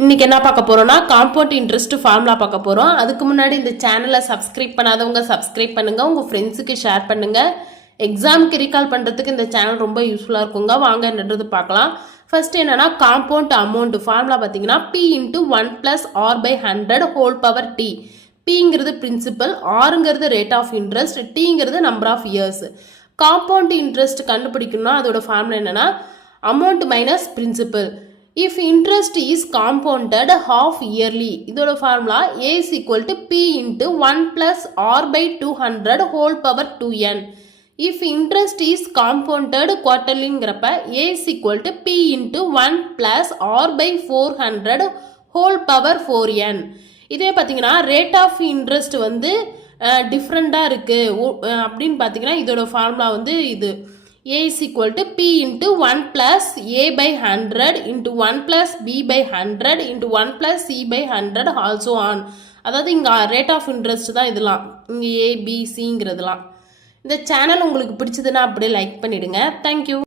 இன்னைக்கு என்ன பார்க்க போறோம்னா காம்பவுண்ட் இன்ட்ரெஸ்ட் ஃபார்முலா பார்க்க போறோம். அதுக்கு முன்னாடி இந்த சேனலை சப்ஸ்கிரைப் பண்ணாதவங்க சப்ஸ்கிரைப் பண்ணுங்க, உங்க ஃப்ரெண்ட்ஸுக்கு ஷேர் பண்ணுங்க. எக்ஸாமுக்கு ரீகால் பண்றதுக்கு இந்த சேனல் ரொம்ப யூஸ்ஃபுல்லா இருக்குங்க. வாங்க என்னன்றது பார்க்கலாம். ஃபர்ஸ்ட் என்னன்னா காம்பவுண்ட் அமௌண்ட் ஃபார்முலா பார்த்தீங்கன்னா P × 1 + R/100 whole power T. Pங்கிறது பிரின்சிபல், Rங்கிறது ரேட் ஆஃப் இன்ட்ரெஸ்ட், Tங்கிறது number of years. Compound interest கண்டுபிடிக்கணும்னா அதோட ஃபார்முலா என்னன்னா amount minus principal. If interest is compounded half yearly, இதோட formula A is equal to P into 1 plus R/200 whole power 2n. If interest is compounded quarterlyங்கிறப்ப A is equal to P into 1 plus R/400 whole power 4n. இதே பார்த்தீங்கன்னா rate of interest வந்து டிஃப்ரெண்டாக இருக்குது அப்படின்னு பார்த்தீங்கன்னா இதோட formula வந்து இது A is equal to P into 1 plus A/100 into 1 plus B/100 into 1 plus C/100 also on. அதாவது இங்கே ரேட் ஆஃப் இன்ட்ரெஸ்ட் தான் இதெல்லாம், இங்கே A B Cங்கிறதுலாம். இந்த சேனல் உங்களுக்கு பிடிச்சதுன்னா அப்படியே லைக் பண்ணிடுங்க. தேங்க்யூ.